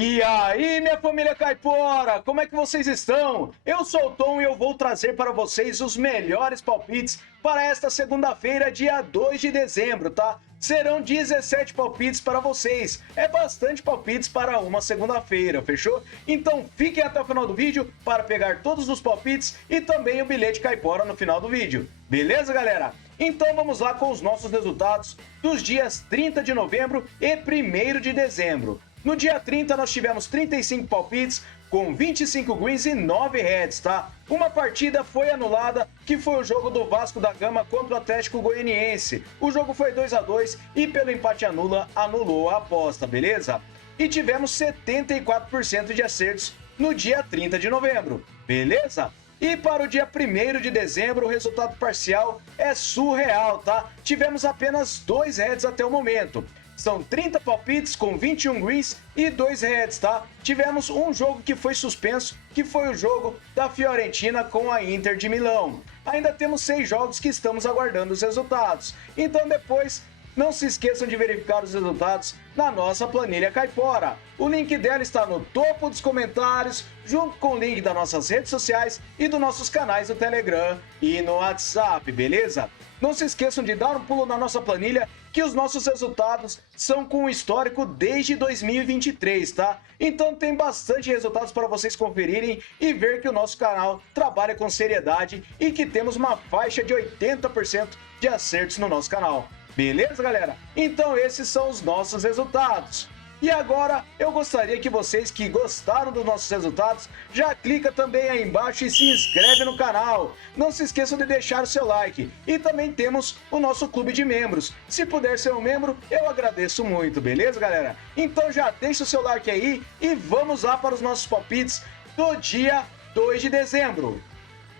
E aí, minha família caipora, como é que vocês estão? Eu sou o Tom e eu vou trazer para vocês os melhores palpites para esta segunda-feira, dia 2 de dezembro, tá? Serão 17 palpites para vocês. É bastante palpites para uma segunda-feira, fechou? Então fiquem até o final do vídeo para pegar todos os palpites e também o bilhete caipora no final do vídeo. Beleza, galera? Então vamos lá com os nossos resultados dos dias 30 de novembro e 1º de dezembro. No dia 30 nós tivemos 35 palpites com 25 greens e 9 reds, tá? Uma partida foi anulada, que foi o jogo do Vasco da Gama contra o Atlético Goianiense. O jogo foi 2-2 e pelo empate anulou a aposta, beleza? E tivemos 74% de acertos no dia 30 de novembro, beleza? E para o dia 1º de dezembro, o resultado parcial é surreal, tá? Tivemos apenas 2 reds até o momento. São 30 palpites com 21 greens e 2 reds, tá? Tivemos um jogo que foi suspenso, que foi o jogo da Fiorentina com a Inter de Milão. Ainda temos 6 jogos que estamos aguardando os resultados. Então depois, não se esqueçam de verificar os resultados na nossa planilha caipora. O link dela está no topo dos comentários, junto com o link das nossas redes sociais e dos nossos canais do Telegram e no WhatsApp, beleza? Não se esqueçam de dar um pulo na nossa planilha, que os nossos resultados são com o histórico desde 2023, tá? Então tem bastante resultados para vocês conferirem e ver que o nosso canal trabalha com seriedade e que temos uma faixa de 80% de acertos no nosso canal. Beleza, galera? Então esses são os nossos resultados. E agora eu gostaria que vocês que gostaram dos nossos resultados já clica também aí embaixo e se inscreve no canal. Não se esqueçam de deixar o seu like. E também temos o nosso clube de membros. Se puder ser um membro, eu agradeço muito, beleza, galera? Então já deixa o seu like aí e vamos lá para os nossos palpites do dia 2 de dezembro.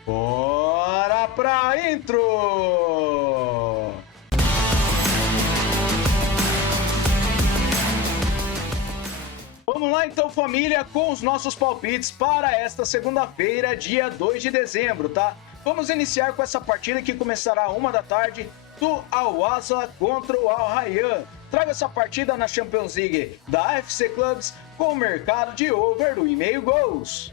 Bora pra intro! Vamos lá então, família, com os nossos palpites para esta segunda-feira, dia 2 de dezembro, tá? Vamos iniciar com essa partida que começará às 1 da tarde do Al-Wazza contra o Al-Rayyan. Trago essa partida na Champions League da AFC Clubs com o mercado de over 1,5 gols.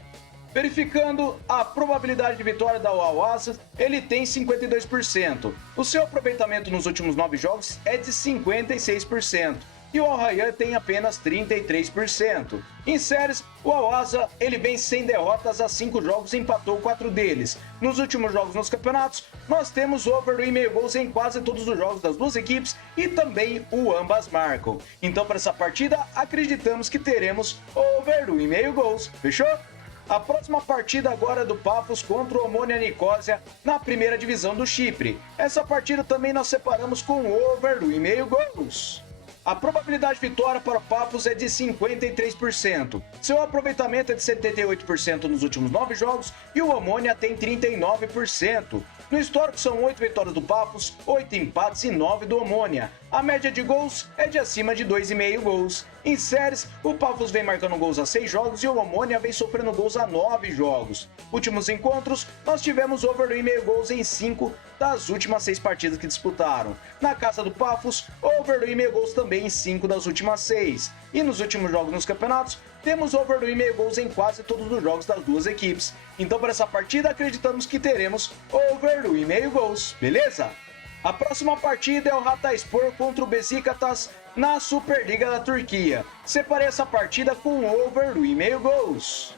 Verificando a probabilidade de vitória da Al-Wazza, ele tem 52%. O seu aproveitamento nos últimos 9 jogos é de 56%. E o Al-Rayyan tem apenas 33%. Em séries, o Al-Wazza ele vem sem derrotas a 5 jogos e empatou 4 deles. Nos últimos jogos nos campeonatos, nós temos over 1,5 gols em quase todos os jogos das duas equipes e também o ambas marcam. Então para essa partida, acreditamos que teremos over 1,5 gols. Fechou? A próxima partida agora é do Paphos contra o Omonia Nicosia na primeira divisão do Chipre. Essa partida também nós separamos com over 1,5 gols. A probabilidade de vitória para o Paphos é de 53%. Seu aproveitamento é de 78% nos últimos 9 jogos e o Omonia tem 39%. No histórico são 8 vitórias do Paphos, 8 empates e 9 do Omonia. A média de gols é de acima de 2,5 gols. Em séries, o Paphos vem marcando gols a 6 jogos e o Omonia vem sofrendo gols a 9 jogos. Últimos encontros, nós tivemos over 1,5 gols em 5 das últimas 6 partidas que disputaram. Na casa do Paphos, over 1,5 gols também em 5 das últimas 6. E nos últimos jogos nos campeonatos, temos over 1,5 gols em quase todos os jogos das duas equipes. Então para essa partida acreditamos que teremos over 1,5 gols, beleza? A próxima partida é o Hatayspor contra o Beşiktaş na Superliga da Turquia. Separei essa partida com over 1,5 gols.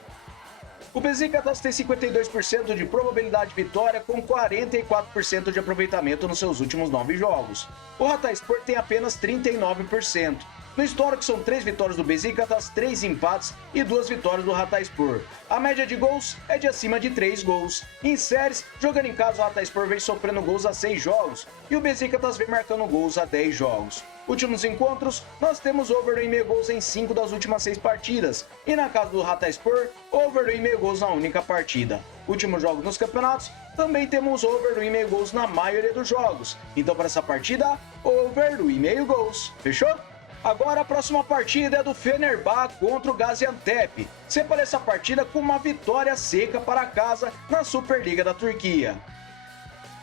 O Beşiktaş tem 52% de probabilidade de vitória com 44% de aproveitamento nos seus últimos 9 jogos. O Hatayspor tem apenas 39%. No histórico são 3 vitórias do Beşiktaş, 3 empates e 2 vitórias do Hatayspor. A média de gols é de acima de 3 gols. Em séries, jogando em casa, o Hatayspor vem sofrendo gols a 6 jogos e o Beşiktaş vem marcando gols a 10 jogos. Últimos encontros, nós temos over 1,5 gols em 5 das últimas 6 partidas. E na casa do Hatayspor, over 1,5 gols na única partida. Últimos jogos nos campeonatos, também temos over 1,5 gols na maioria dos jogos. Então para essa partida, over 1,5 gols. Fechou? Agora a próxima partida é do Fenerbahçe contra o Gaziantep. Separei essa partida com uma vitória seca para casa na Superliga da Turquia.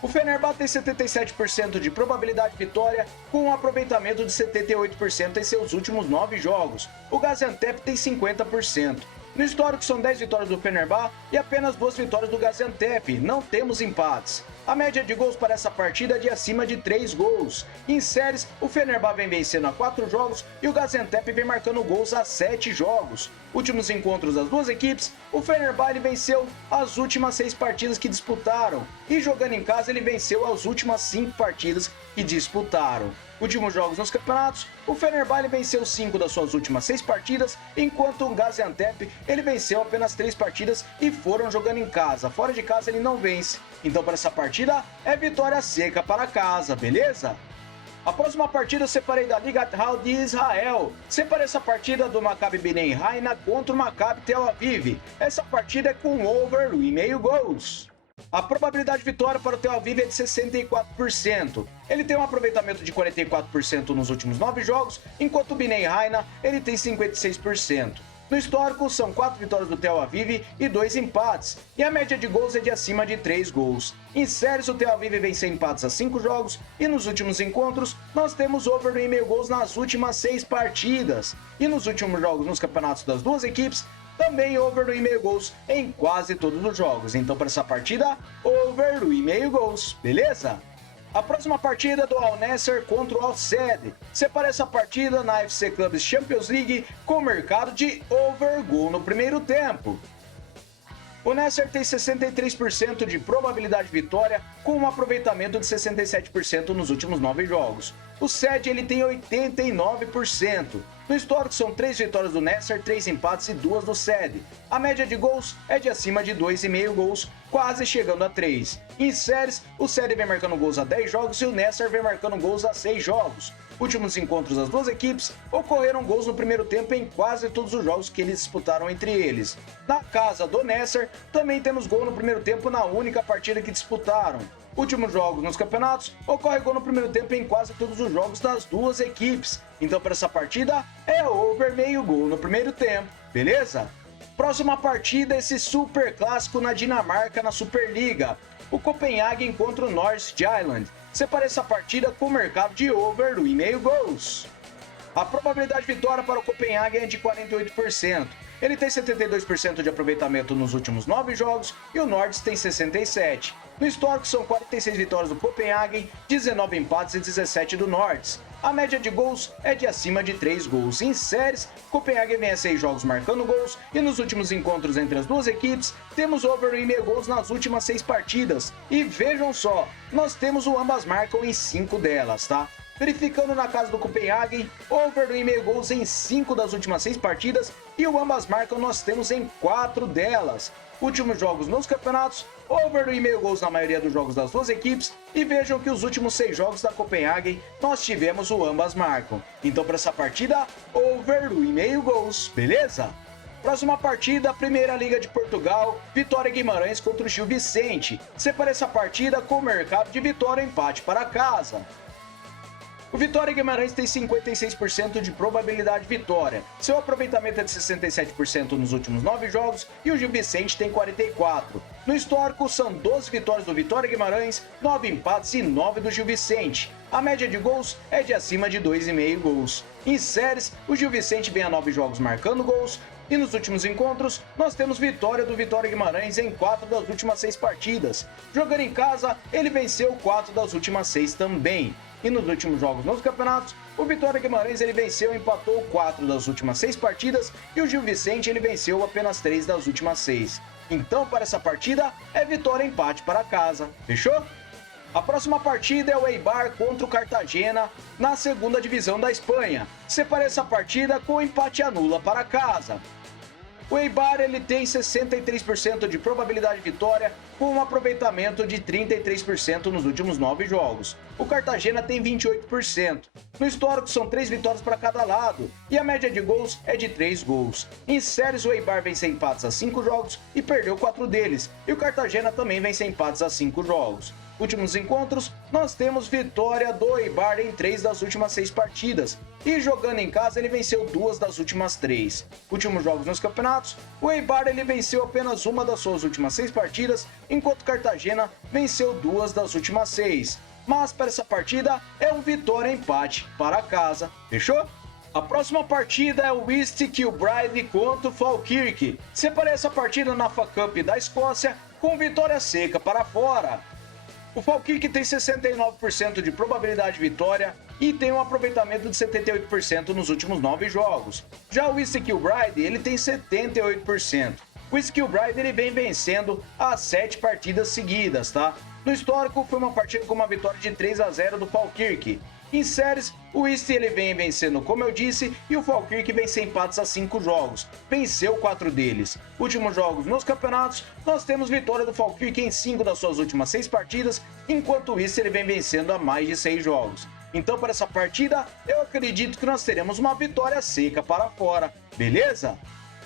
O Fenerbahçe tem 77% de probabilidade de vitória, com um aproveitamento de 78% em seus últimos 9 jogos. O Gaziantep tem 50%. No histórico são 10 vitórias do Fenerbahçe e apenas 2 vitórias do Gaziantep, não temos empates. A média de gols para essa partida é de acima de 3 gols. Em séries, o Fenerbahçe vem vencendo a 4 jogos e o Gaziantep vem marcando gols a 7 jogos. Últimos encontros das duas equipes, o Fenerbahçe venceu as últimas 6 partidas que disputaram e jogando em casa ele venceu as últimas 5 partidas que disputaram. Últimos jogos nos campeonatos, o Fenerbahçe venceu 5 das suas últimas 6 partidas, enquanto o Gaziantep ele venceu apenas 3 partidas e foram jogando em casa. Fora de casa ele não vence. Então para essa partida é vitória seca para casa, beleza? A próxima partida eu separei da Liga Hall de Israel. Separei essa partida do Maccabi Bnei Haina contra o Maccabi Tel Aviv. Essa partida é com over 1,5 gols. A probabilidade de vitória para o Tel Aviv é de 64%. Ele tem um aproveitamento de 44% nos últimos 9 jogos, enquanto o Bnei Haina ele tem 56%. No histórico, são 4 vitórias do Tel Aviv e 2 empates, e a média de gols é de acima de 3 gols. Em séries, o Tel Aviv venceu empates a 5 jogos, e nos últimos encontros, nós temos over 1,5 gols nas últimas 6 partidas. E nos últimos jogos nos campeonatos das duas equipes, também over 1,5 gols em quase todos os jogos. Então, para essa partida, over 1,5 gols, beleza? A próxima partida é do Al Nassr contra o Al Sadd. Separa essa partida na FC Clubs Champions League com mercado de over gol no primeiro tempo. O Nassr tem 63% de probabilidade de vitória, com um aproveitamento de 67% nos últimos 9 jogos. O Sadd ele tem 89%. No histórico são 3 vitórias do Nassr, 3 empates e 2 do Sadd. A média de gols é de acima de 2,5 gols, quase chegando a 3. Em séries, o Sadd vem marcando gols a 10 jogos e o Nassr vem marcando gols a 6 jogos. Últimos encontros das duas equipes ocorreram gols no primeiro tempo em quase todos os jogos que eles disputaram entre eles. Na casa do Nassr, também temos gol no primeiro tempo na única partida que disputaram. Últimos jogos nos campeonatos, ocorre gol no primeiro tempo em quase todos os jogos das duas equipes. Então para essa partida é over meio gol no primeiro tempo, beleza? Próxima partida, esse super clássico na Dinamarca na Superliga. O Copenhagen contra o North Jylland. Separa essa partida com o mercado de over 1,5 gols. A probabilidade de vitória para o Copenhagen é de 48%. Ele tem 72% de aproveitamento nos últimos 9 jogos e o Nords tem 67%. No histórico são 46 vitórias do Copenhagen, 19 empates e 17 do Nords. A média de gols é de acima de 3 gols. Em séries, Copenhagen vem a 6 jogos marcando gols e nos últimos encontros entre as duas equipes, temos over 1,5 gols nas últimas 6 partidas. E vejam só, nós temos o ambas marcam em 5 delas, tá? Verificando na casa do Copenhagen, over 1,5 gols em 5 das últimas 6 partidas e o ambas marcam nós temos em 4 delas. Últimos jogos nos campeonatos, over 1,5 gols na maioria dos jogos das duas equipes e vejam que os últimos 6 jogos da Copenhagen nós tivemos o ambas marcam. Então para essa partida, over 1,5 gols, beleza? Próxima partida, Primeira Liga de Portugal, Vitória Guimarães contra o Gil Vicente. Separa essa partida com o mercado de vitória e empate para casa. O Vitória Guimarães tem 56% de probabilidade de vitória. Seu aproveitamento é de 67% nos últimos 9 jogos e o Gil Vicente tem 44%. No histórico, são 12 vitórias do Vitória Guimarães, 9 empates e 9 do Gil Vicente. A média de gols é de acima de 2,5 gols. Em séries, o Gil Vicente vem a 9 jogos marcando gols e nos últimos encontros, nós temos vitória do Vitória Guimarães em 4 das últimas 6 partidas. Jogando em casa, ele venceu 4 das últimas 6 também. E nos últimos jogos nos campeonatos, o Vitória Guimarães ele venceu e empatou 4 das últimas 6 partidas e o Gil Vicente ele venceu apenas 3 das últimas 6. Então, para essa partida, é vitória e empate para casa. Fechou? A próxima partida é o Eibar contra o Cartagena na segunda divisão da Espanha. Separa essa partida com empate anula para casa. O Eibar ele tem 63% de probabilidade de vitória, com um aproveitamento de 33% nos últimos 9 jogos. O Cartagena tem 28%. No histórico são 3 vitórias para cada lado, e a média de gols é de 3 gols. Em séries, o Eibar vence empates a 5 jogos e perdeu 4 deles, e o Cartagena também vence empates a 5 jogos. Últimos encontros, nós temos vitória do Eibar em 3 das últimas 6 partidas. e jogando em casa ele venceu 2 das últimas 3. Últimos jogos nos campeonatos, o Eibar ele venceu apenas uma das suas últimas 6 partidas, enquanto Cartagena venceu 2 das últimas 6. Mas para essa partida é um vitória-empate para casa, fechou? A próxima partida é o East Kilbride contra o Falkirk. Separei essa partida na FA Cup da Escócia com vitória seca para fora. O Falkirk tem 69% de probabilidade de vitória e tem um aproveitamento de 78% nos últimos 9 jogos. Já o East Kilbride ele tem 78%. O East Kilbride ele vem vencendo as 7 partidas seguidas, tá? No histórico foi uma partida com uma vitória de 3-0 do Falkirk. Em séries, o East ele vem vencendo, como eu disse, e o Falkirk vem sem empates a 5 jogos. Venceu 4 deles. Últimos jogos nos campeonatos, nós temos vitória do Falkirk em 5 das suas últimas 6 partidas, enquanto o East ele vem vencendo a mais de 6 jogos. Então, para essa partida, eu acredito que nós teremos uma vitória seca para fora, beleza?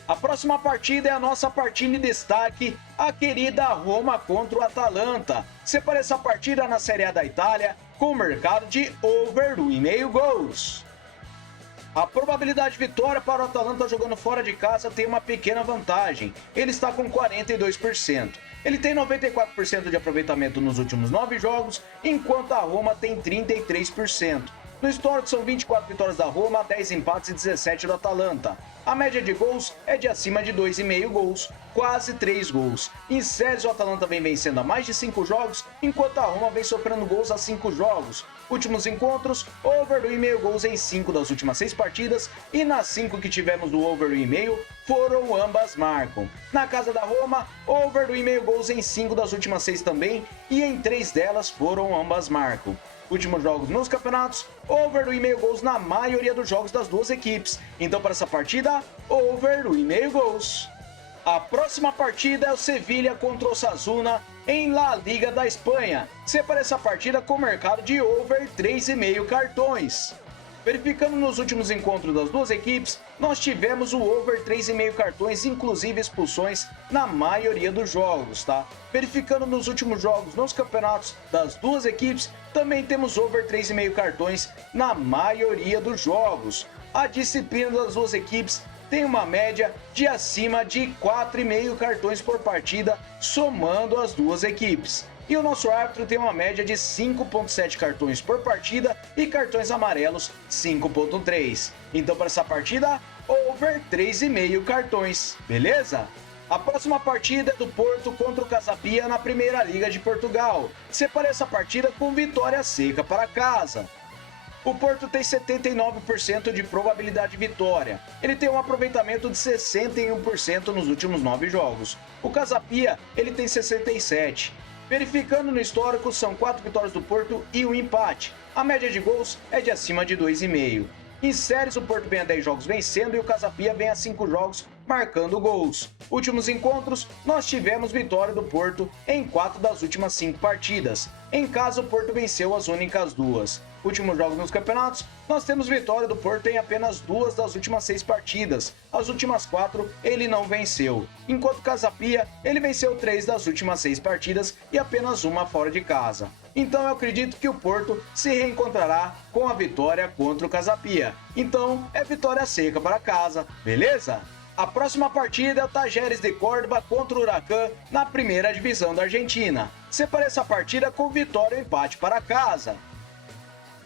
A próxima partida é a nossa partida em destaque, a querida Roma contra o Atalanta. Separei essa partida na Série A da Itália com o mercado de over 1,5 gols. A probabilidade de vitória para o Atalanta jogando fora de casa tem uma pequena vantagem. Ele está com 42%. Ele tem 94% de aproveitamento nos últimos 9 jogos, enquanto a Roma tem 33%. No histórico são 24 vitórias da Roma, 10 empates e 17 do Atalanta. A média de gols é de acima de 2,5 gols, quase 3 gols. Em séries o Atalanta vem vencendo a mais de 5 jogos, enquanto a Roma vem sofrendo gols a 5 jogos. Últimos encontros, over 1,5 gols em 5 das últimas 6 partidas, e nas 5 que tivemos do over 1,5 foram ambas marcam. Na casa da Roma, over 1,5 gols em 5 das últimas 6 também, e em 3 delas foram ambas marcam. Últimos jogos nos campeonatos, over 1,5 gols na maioria dos jogos das duas equipes. Então para essa partida, over 1,5 gols. A próxima partida é o Sevilha contra o Osasuna em La Liga da Espanha. Separa essa partida com o mercado de over 3,5 cartões. Verificando nos últimos encontros das duas equipes, nós tivemos o over 3,5 cartões, inclusive expulsões na maioria dos jogos, tá? Verificando nos últimos jogos nos campeonatos das duas equipes, também temos over 3,5 cartões na maioria dos jogos. A disciplina das duas equipes tem uma média de acima de 4,5 cartões por partida, somando as duas equipes. E o nosso árbitro tem uma média de 5,7 cartões por partida e cartões amarelos 5,3. Então para essa partida, over 3,5 cartões, beleza? A próxima partida é do Porto contra o Casa Pia na Primeira Liga de Portugal. Separei essa partida com vitória seca para casa. O Porto tem 79% de probabilidade de vitória. Ele tem um aproveitamento de 61% nos últimos 9 jogos. O Casa Pia, ele tem 67%. Verificando no histórico, são 4 vitórias do Porto e um empate. A média de gols é de acima de 2,5. Em séries, o Porto vem a 10 jogos vencendo e o Casa Pia vem a 5 jogos marcando gols. Últimos encontros, nós tivemos vitória do Porto em 4 das últimas 5 partidas. Em casa, o Porto venceu as únicas 2. Últimos jogos nos campeonatos, nós temos vitória do Porto em apenas 2 das últimas 6 partidas. As últimas 4 ele não venceu. Enquanto o Casa Pia, ele venceu 3 das últimas 6 partidas e apenas uma fora de casa. Então eu acredito que o Porto se reencontrará com a vitória contra o Casa Pia. Então é vitória seca para casa, beleza? A próxima partida é o Talleres de Córdoba contra o Huracán na primeira divisão da Argentina. Separei essa partida com vitória ou empate para casa.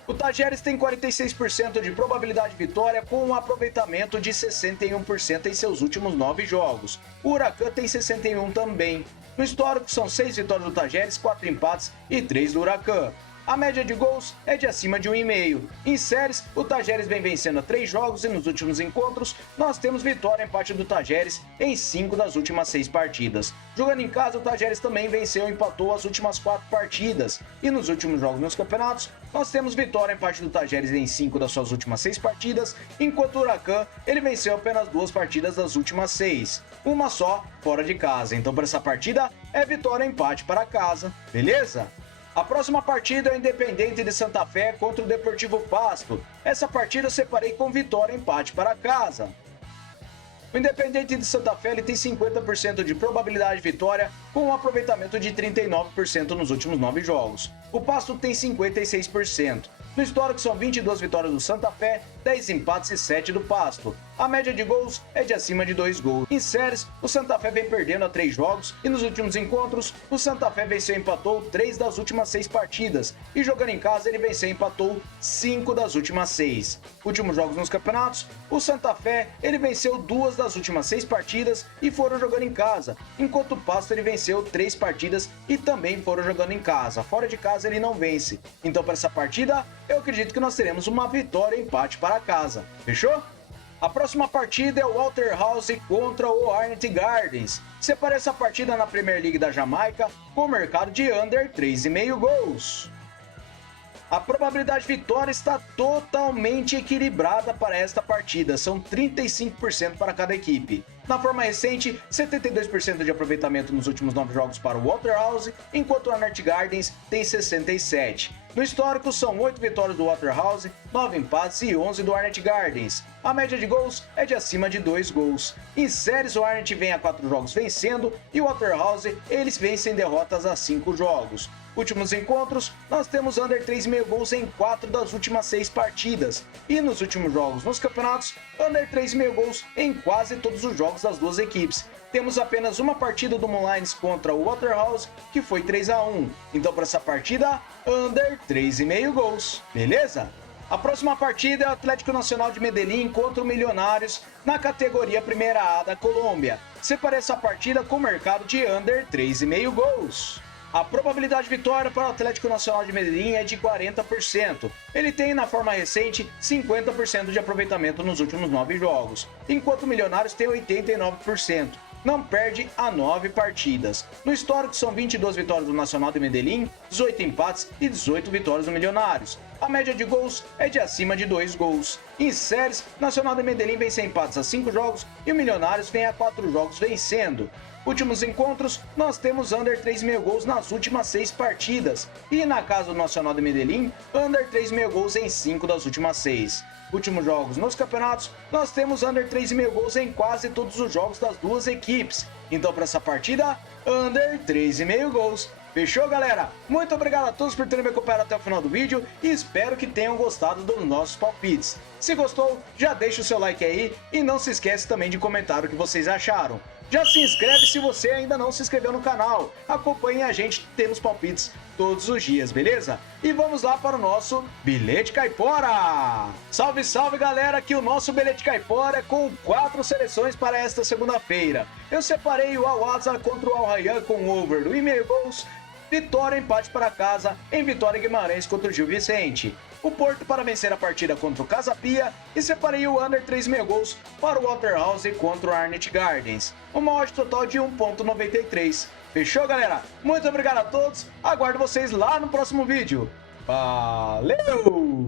O Talleres tem 46% de probabilidade de vitória com um aproveitamento de 61% em seus últimos 9 jogos. O Huracán tem 61% também. No histórico são 6 vitórias do Talleres, 4 empates e 3 do Huracán. A média de gols é de acima de 1,5. Em séries, o Talleres vem vencendo a 3 jogos e nos últimos encontros, nós temos vitória e empate do Talleres em 5 das últimas 6 partidas. Jogando em casa, o Talleres também venceu e empatou as últimas 4 partidas. E nos últimos jogos nos campeonatos, nós temos vitória e empate do Talleres em 5 das suas últimas 6 partidas, enquanto o Huracán, ele venceu apenas 2 partidas das últimas 6. Uma só fora de casa. Então, para essa partida, é vitória e empate para casa, beleza? A próxima partida é o Independente de Santa Fé contra o Deportivo Pasto. Essa partida eu separei com vitória e empate para casa. O Independente de Santa Fé ele tem 50% de probabilidade de vitória, com um aproveitamento de 39% nos últimos 9 jogos. O Pasto tem 56%. No histórico são 22 vitórias do Santa Fé, 10 empates e 7 do Pasto. A média de gols é de acima de 2 gols. Em séries, o Santa Fé vem perdendo a 3 jogos e nos últimos encontros, o Santa Fé venceu e empatou 3 das últimas 6 partidas. E jogando em casa, ele venceu e empatou 5 das últimas 6. Últimos jogos nos campeonatos, o Santa Fé ele venceu 2 das últimas 6 partidas e foram jogando em casa, enquanto o Pasto ele venceu 3 partidas e também foram jogando em casa. Fora de casa ele não vence. Então para essa partida, eu acredito que nós teremos uma vitória e empate para casa. Fechou? A próxima partida é o Waterhouse contra o Hornet Gardens. Separei essa partida na Premier League da Jamaica com o mercado de under 3,5 gols. A probabilidade de vitória está totalmente equilibrada para esta partida, são 35% para cada equipe. Na forma recente, 72% de aproveitamento nos últimos 9 jogos para o Waterhouse, enquanto o Hornet Gardens tem 67%. No histórico, são 8 vitórias do Waterhouse, 9 empates e 11 do Hornet Gardens. A média de gols é de acima de 2 gols. Em séries, o Hornet vem a 4 jogos vencendo e o Waterhouse, eles vencem derrotas a 5 jogos. Últimos encontros, nós temos under 3,5 gols em 4 das últimas 6 partidas. E nos últimos jogos nos campeonatos, under 3,5 gols em quase todos os jogos das duas equipes. Temos apenas uma partida do Moonlines contra o Waterhouse, que foi 3-1. Então para essa partida, under 3,5 gols. Beleza? A próxima partida é o Atlético Nacional de Medellín contra o Milionários na categoria Primeira A da Colômbia. Separei essa partida com o mercado de under 3,5 gols. A probabilidade de vitória para o Atlético Nacional de Medellín é de 40%. Ele tem, na forma recente, 50% de aproveitamento nos últimos 9 jogos, enquanto o Milionários tem 89%. Não perde a 9 partidas. No histórico são 22 vitórias do Nacional de Medellín, 18 empates e 18 vitórias do Milionários. A média de gols é de acima de 2 gols. Em séries, Nacional de Medellín vence empates a 5 jogos e o Milionários vem a 4 jogos vencendo. Últimos encontros, nós temos under 3,5 gols nas últimas 6 partidas. E na casa do Nacional de Medellín, under 3,5 gols em 5 das últimas 6. Últimos jogos nos campeonatos, nós temos under 3,5 gols em quase todos os jogos das duas equipes. Então para essa partida, under 3,5 gols. Fechou, galera? Muito obrigado a todos por terem me acompanhado até o final do vídeo e espero que tenham gostado dos nossos palpites. Se gostou, já deixa o seu like aí e não se esquece também de comentar o que vocês acharam. Já se inscreve se você ainda não se inscreveu no canal. Acompanhe a gente tendo os palpites todos os dias, beleza? E vamos lá para o nosso Bilhete Caipora! Salve, salve, galera! Aqui o nosso Bilhete Caipora é com 4 seleções para esta segunda-feira. Eu separei o Al-Azhar contra o Al-Rayyan com over do 1,5 gols. Vitória, empate para casa em Vitória Guimarães contra o Gil Vicente. O Porto para vencer a partida contra o Casa Pia e separei o under 3,5 gols para o Waterhouse contra o Hornet Gardens. Uma odd total de 1,93. Fechou, galera? Muito obrigado a todos. Aguardo vocês lá no próximo vídeo. Valeu!